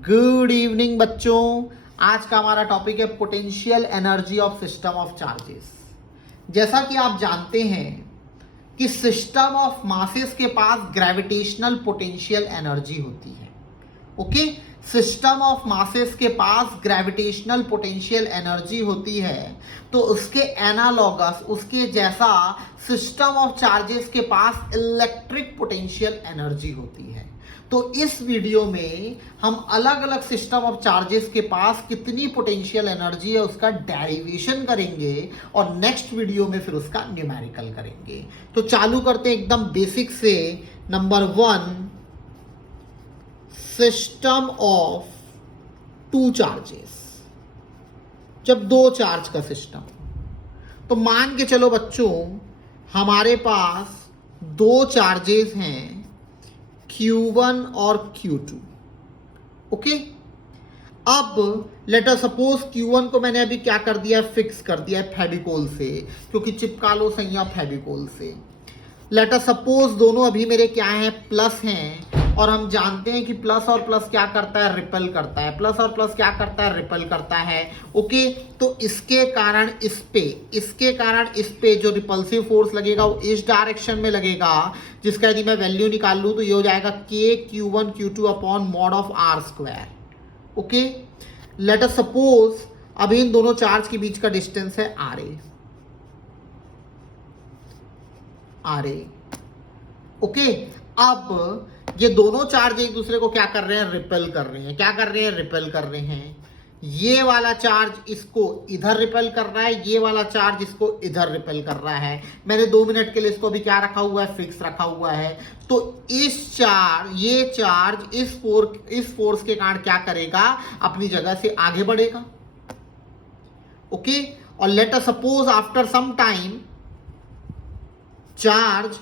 Good evening बच्चों। आज का हमारा टॉपिक है potential energy of system of charges. जैसा कि आप जानते हैं कि सिस्टम ऑफ मासेस के पास ग्रेविटेशनल पोटेंशियल एनर्जी होती है। ओके, सिस्टम ऑफ मासेस के पास ग्रेविटेशनल पोटेंशियल एनर्जी होती है, तो उसके एनालॉगस, उसके जैसा सिस्टम ऑफ चार्जेस के पास इलेक्ट्रिक पोटेंशियल एनर्जी होती है। तो इस वीडियो में हम अलग अलग सिस्टम ऑफ चार्जेस के पास कितनी पोटेंशियल एनर्जी है उसका डेरिवेशन करेंगे और नेक्स्ट वीडियो में फिर उसका न्यूमेरिकल करेंगे। तो चालू करते हैं एकदम बेसिक से। Number 1, system of two charges. जब दो चार्ज का सिस्टम, तो मान के चलो बच्चों हमारे पास दो चार्जेस हैं Q1 और Q2। ओके, अब लेट अस सपोज Q1 को मैंने अभी क्या कर दिया है, फिक्स कर दिया है फेविकोल से, क्योंकि चिपका लो सैया फेविकोल से। लेट अस सपोज दोनों अभी मेरे क्या हैं, प्लस हैं, और हम जानते हैं कि प्लस और प्लस क्या करता है, रिपेल करता है। प्लस और प्लस क्या करता है, रिपेल करता है। ओके, तो इसके कारण इस पे जो रिपल्सिव फोर्स लगेगा वो इस डायरेक्शन में लगेगा, जिसका यदि मैं वैल्यू निकाल लूं तो ये हो जाएगा k Q1 Q2 upon mod of r square. Okay, let us suppose अभी इन दोनों चार्ज के बीच का डिस्टेंस है RA। ओके, अब ये दोनों चार्ज एक दूसरे को क्या कर रहे हैं, रिपेल कर रहे हैं। क्या कर रहे हैं, रिपेल कर रहे हैं। ये वाला चार्ज इसको इधर रिपेल कर रहा है, ये वाला चार्ज इसको इधर रिपेल कर रहा है। मैंने 2 मिनट के लिए इसको भी क्या रखा हुआ है, फिक्स रखा हुआ है। तो ये चार्ज इस फोर्स के कारण क्या करेगा, अपनी जगह से आगे बढ़ेगा। ओके, और let us suppose after some time charge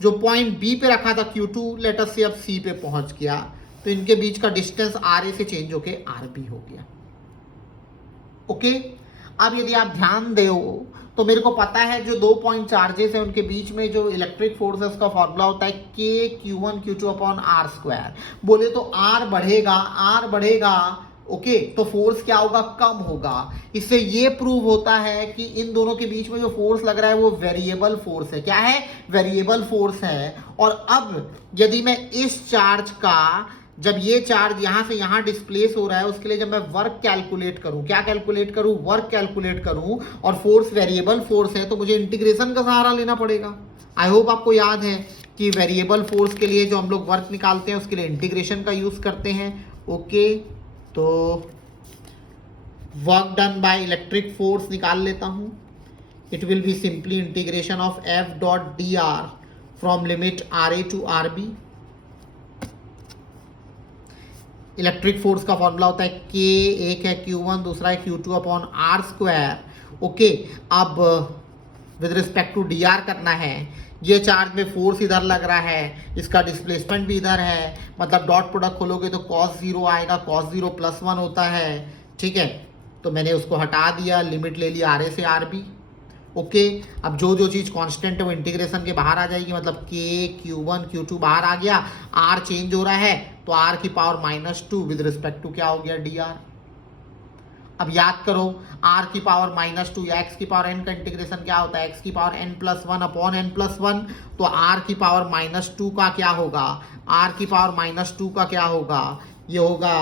जो पॉइंट बी पे रखा था Q2, लेट अस से अब C पे पहुंच गया, तो इनके बीच का डिस्टेंस RA से चेंज होके RB हो गया। ओके, अब यदि आप ध्यान दो तो मेरे को पता है जो दो पॉइंट चार्जेस है उनके बीच में जो इलेक्ट्रिक फोर्स है उसका फॉर्मूला होता है k Q1 Q2 अपॉन R स्क्वायर। बोले तो R बढ़ेगा। ओके, तो फोर्स क्या होगा, कम होगा। इससे ये प्रूव होता है कि इन दोनों के बीच में जो फोर्स लग रहा है वो वेरिएबल फोर्स है। क्या है, वेरिएबल फोर्स है। और अब यदि मैं इस चार्ज का, जब ये चार्ज यहां से यहां डिस्प्लेस हो रहा है, उसके लिए जब मैं वर्क कैलकुलेट करूं, क्या कैलकुलेट करूं, वर्क कैलकुलेट करूं, और फोर्स वेरिएबल फोर्स है, तो मुझे इंटीग्रेशन का सहारा लेना पड़ेगा। आई होप आपको याद है कि वेरिएबल फोर्स के लिए जो हम लोग वर्क निकालते हैं उसके लिए इंटीग्रेशन का यूज करते हैं। ओके, तो work done by electric force निकाल लेता हूं। It will be simply integration of F dot dr from limit RA to RB। Electric force का फॉर्मूला होता है K, एक है Q1, दूसरा है Q2 अपॉन R स्क्वायर। ओके, अब विद रिस्पेक्ट टू dr करना है। ये चार्ज में फोर्स इधर लग रहा है, इसका डिस्प्लेसमेंट भी इधर है, मतलब डॉट प्रोडक्ट खोलोगे तो cos 0 आएगा, cos 0 + 1 होता है। ठीक है, तो मैंने उसको हटा दिया, लिमिट ले लिया RA से RB। ओके, अब जो चीज कांस्टेंट है वो इंटीग्रेशन के बाहर आ जाएगी, मतलब k Q1 Q2 बाहर आ गया, R चेंज हो रहा है तो R की पावर -2 विद रिस्पेक्ट टू क्या हो गया, dr। अब याद करो, R की पावर -2 या x की पावर n का इंटीग्रेशन क्या होता है, x की पावर n+1 अपॉन n+1। तो R की पावर -2 का क्या होगा, R की पावर -2 का क्या होगा, ये होगा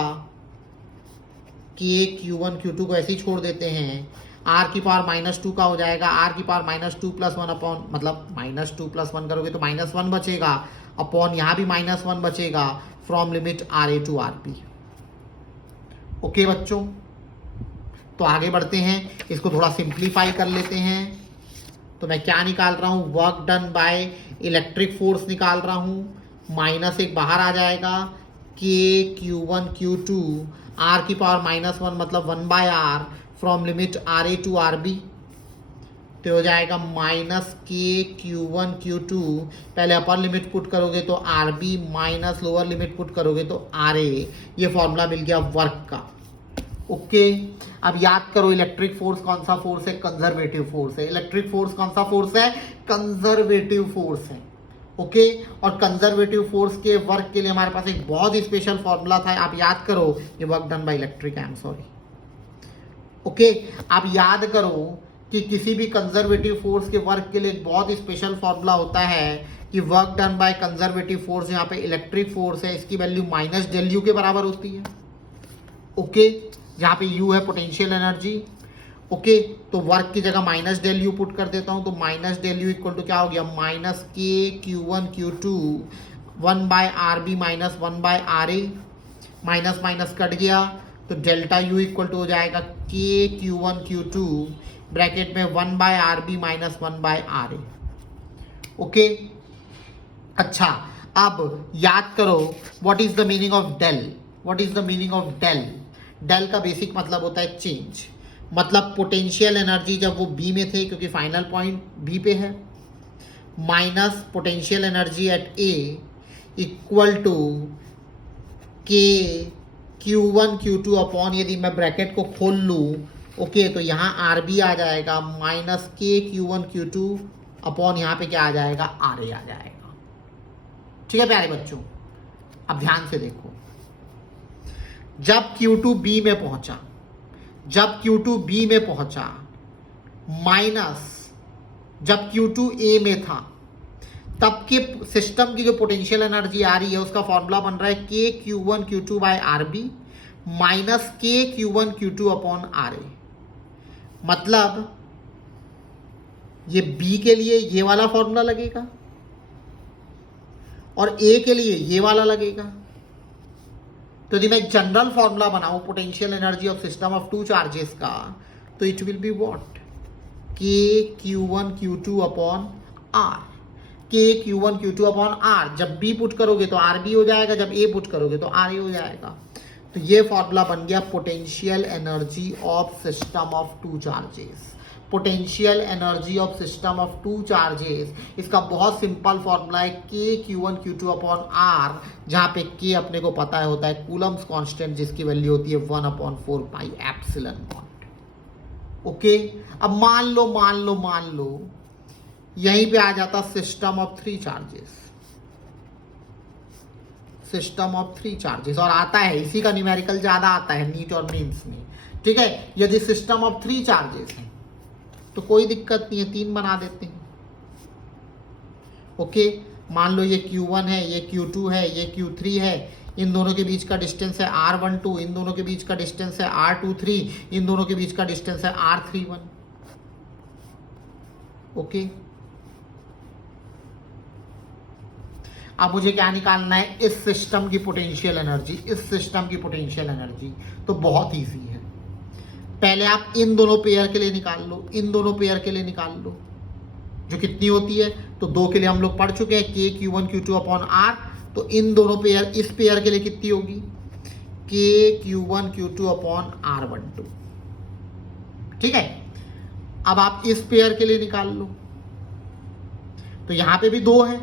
k Q1 Q2 को ऐसे ही छोड़ देते हैं, R की पावर -2 का हो जाएगा, R की पावर -2 + 1 अपॉन, मतलब -2 + 1 करोगे तो -1 बचेगा, अपॉन यहाँ भी -1 बचेगा, from limit RA to RB। Okay बच्चों, तो आगे बढ़ते हैं, इसको थोड़ा सिंप्लीफाई कर लेते हैं। तो मैं क्या निकाल रहा हूँ, work done by electric force निकाल रहा हूँ, -1 बाहर आ जाएगा, k Q1 Q2 R की पावर -1 मतलब 1/R from limit RA to RB। तो हो जाएगा -k Q1 Q2, पहले अपर लिमिट पुट करोगे तो RB minus lower limit put करोगे तो RA। ये फॉर्मूला मिल गया वर्क का। ओके, अब याद करो इलेक्ट्रिक फोर्स कौन सा फोर्स है, कंजर्वेटिव फोर्स है। इलेक्ट्रिक फोर्स कौन सा फोर्स है, कंजर्वेटिव फोर्स है। ओके और कंजर्वेटिव फोर्स के वर्क के लिए हमारे पास एक बहुत ही स्पेशल फॉर्मूला था, आप याद करो, ये work done by electric, I am sorry. Okay आप याद करो कि किसी भी कंजर्वेटिव फोर्स के वर्क के लिए एक बहुत ही स्पेशल फॉर्मूला होता है कि work done by conservative force, यहाँ पे इलेक्ट्रिक फोर्स है, इसकी वैल्यू माइनस डेल यू के बराबर होती है। ओके जहाँ पे यू है पोटेंशियल एनर्जी। ओके तो वर्क की जगह माइनस डेल यू पुट कर देता हूं, तो minus del u equal to क्या हो गया, माइनस के Q one Q two 1/RB minus 1/RA, minus minus cut गया तो डेल्टा यू इक्वल टू हो जाएगा k Q one Q two bracket में 1/RB माइनस 1/RA। ओके अच्छा अब याद करो what is the meaning of del, what is the meaning of del. Del का बेसिक मतलब होता है चेंज, मतलब पोटेंशियल एनर्जी जब वो बी में थे क्योंकि फाइनल पॉइंट बी पे है, minus potential energy at A equal to K Q one Q two upon, यदि मैं ब्रैकेट को खोल लूँ ओके तो यहाँ आर बी आ जाएगा माइनस के Q one Q two upon यहाँ पे क्या आ जाएगा, आर ए आ जाएगा। ठीक है प्यारे बच्चों, अब ध्यान से देखो, जब Q2 B में पहुंचा, जब Q2 B में पहुंचा माइनस जब Q2 A में था, तब के सिस्टम की जो पोटेंशियल एनर्जी आ रही है उसका फॉर्मूला बन रहा है के Q one Q two by R B minus के Q one Q two upon R A. मतलब ये B के लिए ये वाला फॉर्मूला लगेगा और A के लिए ये वाला लगेगा। तो यदि मैं एक जनरल फॉर्मूला बनाऊं potential energy of system of two charges का, तो it will be what, K Q one Q two upon R, K Q one Q two upon R. जब बी पुट करोगे तो आर बी हो जाएगा, जब ए put करोगे तो आर ए हो जाएगा। तो ये फॉर्मूला बन गया potential energy of system of two charges, potential energy of system of two charges. इसका बहुत सिंपल फॉर्मूला है के Q one Q two upon r, जहाँ पे के अपने को पता है होता है कूलम्स कांस्टेंट, जिसकी वैल्यू होती है 1/4 पाई एप्सिलॉन नॉट। ओके अब मान लो यहीं पे आ जाता system of three charges, system of three charges, और आता है इसी का न्यूमेरिकल ज्यादा आता है नीट और मेंस में। ठीक है यदि सिस्टम ऑफ थ्री चार्जेस है तो कोई दिक्कत नहीं है, 3 बना देते हैं। ओके मान लो ये Q1 है, ये Q2 है, ये Q3 है, इन दोनों के बीच का डिस्टेंस है R12, इन दोनों के बीच का डिस्टेंस है R23, इन दोनों के बीच का डिस्टेंस है R31। ओके अब मुझे क्या निकालना है, इस सिस्टम की पोटेंशियल एनर्जी, इस सिस्टम की पोटेंशियल एनर्जी। तो बहुत ईजी है, पहले आप इन दोनों पेयर के लिए निकाल लो, इन दोनों पेयर के लिए निकाल लो, जो कितनी होती है, तो 2 के लिए हम लोग पढ़ चुके हैं k Q one Q two upon r. तो इन दोनों पेयर, इस पेयर के लिए कितनी होगी, k Q one Q two upon r one two. ठीक है अब आप इस पेयर के लिए निकाल लो, तो यहां पे भी 2 है,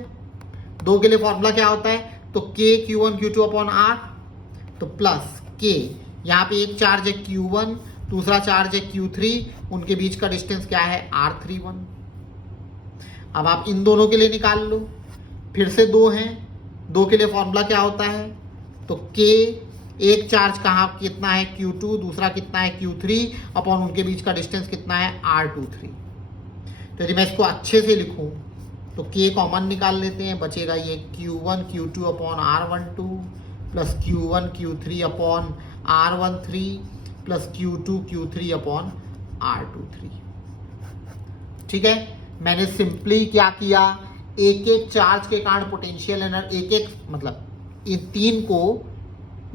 2 के लिए फॉर्मूला क्या होता है, तो k Q one Q two upon r, तो प्लस के, यहाँ पे एक चार्ज है Q1, दूसरा चार्ज है Q3, उनके बीच का डिस्टेंस क्या है R31। अब आप इन दोनों के लिए निकाल लो, फिर से 2 हैं, 2 के लिए फॉर्मूला क्या होता है, तो K, एक चार्ज कहाँ कितना है Q2, दूसरा कितना है Q3 अपॉन उनके बीच का डिस्टेंस कितना है R23। तो यदि मैं इसको अच्छे से लिखूं तो K कॉमन निकाल लेते हैं, बचेगा ये Q1 Q2 upon R12 plus Q1 Q3 upon R13 plus Q2 Q3 upon R23। ठीक है मैंने सिंपली क्या किया, एक एक चार्ज के कारण पोटेंशियल एनर्जी, एक एक मतलब इन 3 को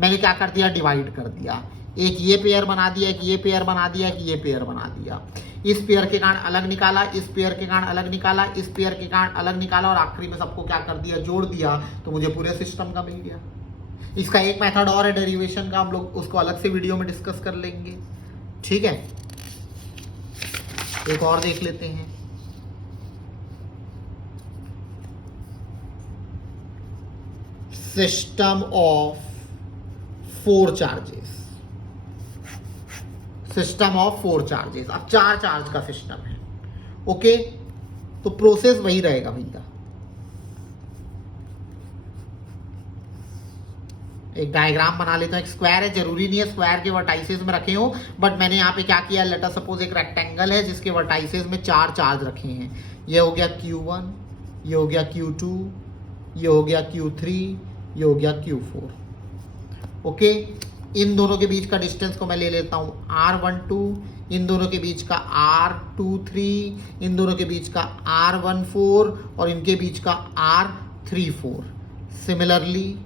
मैंने क्या कर दिया, डिवाइड कर दिया, एक ये पेयर बना दिया, एक ये पेयर बना दिया, एक ये पेयर बना दिया। इस पेयर के कारण अलग निकाला, इस पेयर के कारण अलग निकाला, इस पेयर के कारण अलग निकाला, और आखिरी में सबको क्या कर दिया, जोड़ दिया, तो मुझे पूरे सिस्टम का मिल गया। इसका एक मेथड और है डेरिवेशन का, हम लोग उसको अलग से वीडियो में डिस्कस कर लेंगे। ठीक है एक और देख लेते हैं, system of 4 charges, system of 4 charges. अब 4 चार्ज का सिस्टम है। ओके तो प्रोसेस वही रहेगा भैया, एक डायग्राम बना लेता हूँ। एक स्क्वायर है, जरूरी नहीं है स्क्वायर के वर्टाइसेस में रखे हो, बट मैंने यहाँ पे क्या किया, लेट अस सपोज एक रेक्टेंगल है जिसके वर्टाइसेस में 4 चार्ज रखे हैं। ये हो गया Q1, ये हो गया Q2, ये हो गया Q3, ये हो गया Q4। ओके, इन दोनों के बीच का डिस्टेंस को मैं ले लेता हूँ R12, इन दोनों के बीच का R23, इन दोनों के बीच का R14 और इनके बीच का R34। सिमिलरली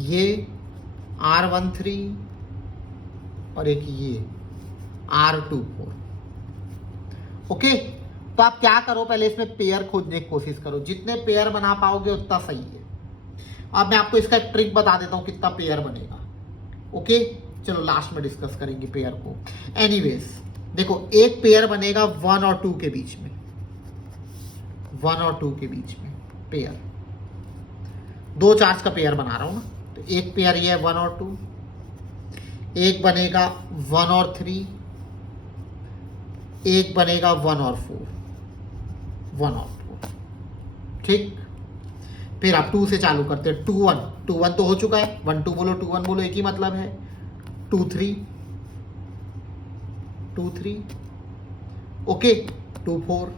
ये R13 और एक ये R24। ओके, तो आप क्या करो, पहले इसमें पेयर खोजने की कोशिश करो, जितने पेयर बना पाओगे उतना सही है। अब मैं आपको इसका एक ट्रिक बता देता हूं कितना पेयर बनेगा। ओके, चलो लास्ट में डिस्कस करेंगे पेयर को। एनीवेज देखो, एक पेयर बनेगा 1 और 2 के बीच में, 1 और 2 के बीच में पेयर, 2 चार्ज का पेयर बना रहा हूं ना, तो एक पेयर ये है 1 और 2, एक बनेगा 1 और 3, एक बनेगा 1 और 4, 1 और 4। ठीक, फिर आप 2 से चालू करते हैं। 2 1, 2 1 तो हो चुका है, 1 2 बोलो, 2 1 बोलो, एक ही मतलब है। 2 3, 2 3, ओके, 2 4।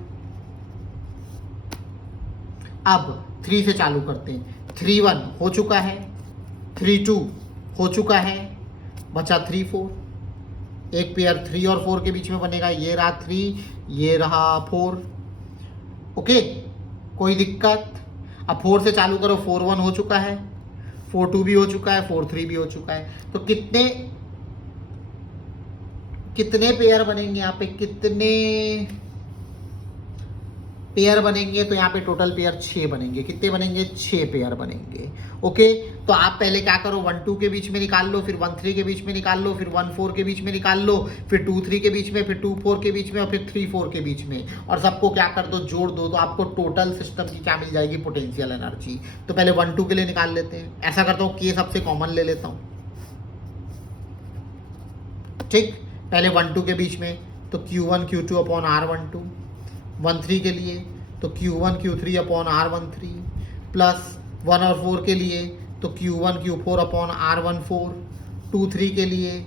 अब 3 से चालू करते हैं। 3 1 हो चुका है, 3 2 हो चुका है, बचा 3 4। एक पेयर 3 और 4 के बीच में बनेगा, ये रहा 3, ये रहा 4। ओके, कोई दिक्कत? अब 4 से चालू करो, 4 1 हो चुका है, 4 2 भी हो चुका है, 4 3 भी हो चुका है। तो कितने पेयर बनेंगे यहाँ पे, कितने पेयर बनेंगे? तो यहाँ पे टोटल पेयर 6 बनेंगे। कितने बनेंगे? 6 पेयर बनेंगे। ओके, तो आप पहले क्या करो, 1 2 के बीच में निकाल लो, फिर 1 3 के बीच में निकाल लो, फिर 1 4 के बीच में निकाल लो, फिर 2 3 के बीच में, फिर 2 4 के बीच में और फिर 3 4 के बीच में, और सबको क्या कर दो, जोड़ दो। तो आपको टोटल सिस्टम की क्या मिल जाएगी, पोटेंशियल एनर्जी। तो पहले 1 2 के लिए निकाल लेते हैं। ऐसा करता हूँ कि ये सबसे कॉमन ले लेता हूँ। ठीक, पहले 1 2 के बीच में तो Q1 Q2 अपॉन R12, 1 3 के लिए तो Q1 Q3 upon R13, plus 1 और 4 के लिए तो Q1 Q4 अपॉन R14, 2 3 के लिए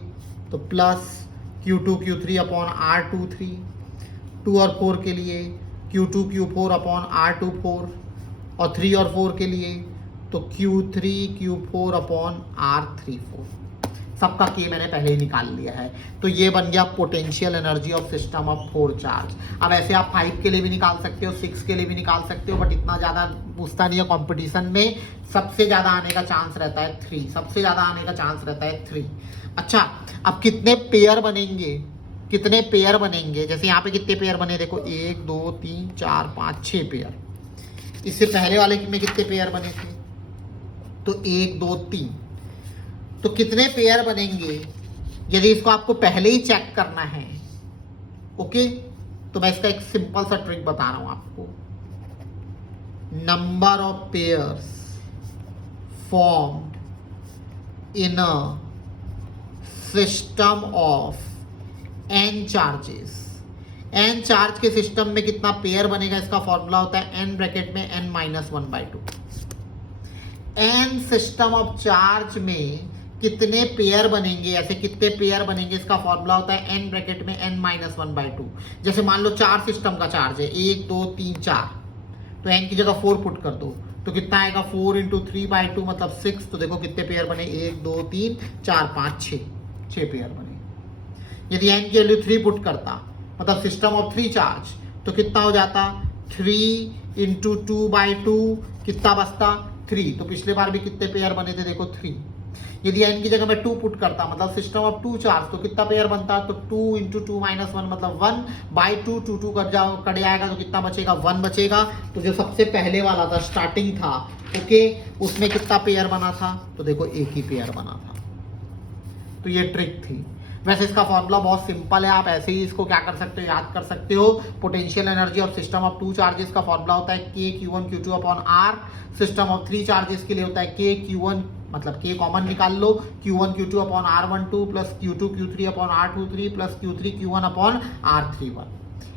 तो plus Q2 Q3 upon R23, 2 और 4 के लिए Q2 Q4 अपॉन R24, और 3 और 4 के लिए तो Q3 Q4 अपॉन R34। सबका के मैंने पहले ही निकाल लिया है। तो ये बन गया potential energy of system of 4 charge. अब ऐसे आप 5 के लिए भी निकाल सकते हो, 6 के लिए भी निकाल सकते हो, बट इतना ज़्यादा पूछता नहीं है कंपटीशन में। सबसे ज़्यादा आने का चांस रहता है 3, सबसे ज़्यादा आने का चांस रहता है 3। अच्छा, अब कितने पेयर बनेंगे, कितने पेयर बनेंगे? जैसे यहाँ पे कितने पेयर बने, देखो 1 2 3 4 5 6 पेयर। इससे पहले वाले में कितने पेयर बने थे, तो 1 2 3। तो कितने पेयर बनेंगे यदि इसको आपको पहले ही चेक करना है? ओके, तो मैं इसका एक सिंपल सा ट्रिक बता रहा हूं आपको। Number of pairs formed in a system of n charges. n charge के सिस्टम में कितना पेयर बनेगा, इसका फॉर्मूला होता है n ब्रैकेट में n-1/2। n system of charge में कितने पेयर बनेंगे, ऐसे कितने पेयर बनेंगे, इसका फॉर्मूला होता है n ब्रैकेट में n-1/2। जैसे मान लो 4 सिस्टम का चार्ज है, 1 2 3 4, तो n की जगह 4 पुट कर दो, तो कितना आएगा, 4 × 3/2 मतलब 6। तो देखो कितने पेयर बने, 1 2 3 4 5 6 पेयर बने। यदि n की वैल्यू 3 पुट करता, मतलब सिस्टम ऑफ 3 चार्ज, तो कितना हो जाता, 3 × 2/2, कितना बचता, 3। तो पिछले बार भी कितने पेयर बने थे, देखो 3। यदि n की जगह मैं 2 पुट करता, मतलब सिस्टम ऑफ 2 चार्ज, तो कितना पेयर बनता, तो 2 × 2-1 मतलब 1/2, 2 2 कट जाएगा, तो कितना बचेगा, 1 बचेगा। तो जो सबसे पहले वाला था, स्टार्टिंग था, ओके, उसमें कितना पेयर बना था, तो देखो एक ही पेयर बना था। तो ये ट्रिक थी। वैसे इसका फॉर्मूला बहुत सिंपल है, आप ऐसे ही इसको क्या कर सकते हो, याद कर सकते हो। Potential energy of system of 2 charges का फॉर्मूला होता है K Q1 Q2 अपॉन R। सिस्टम ऑफ 3 चार्जेस के लिए होता है K Q1, मतलब K कॉमन निकाल लो, Q1 Q2 upon R12 plus Q2 Q3 upon R23 plus Q3 Q1 upon R31।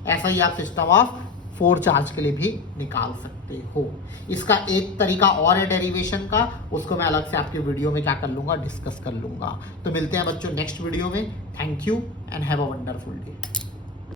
ऐसा ही आप सिस्टम ऑफ 4 चार्ज के लिए भी निकाल सकते हो। इसका एक तरीका और है डेरिवेशन का, उसको मैं अलग से आपके वीडियो में क्या कर लूंगा, डिस्कस कर लूंगा। तो मिलते हैं बच्चों नेक्स्ट वीडियो में। Thank you and have a wonderful day.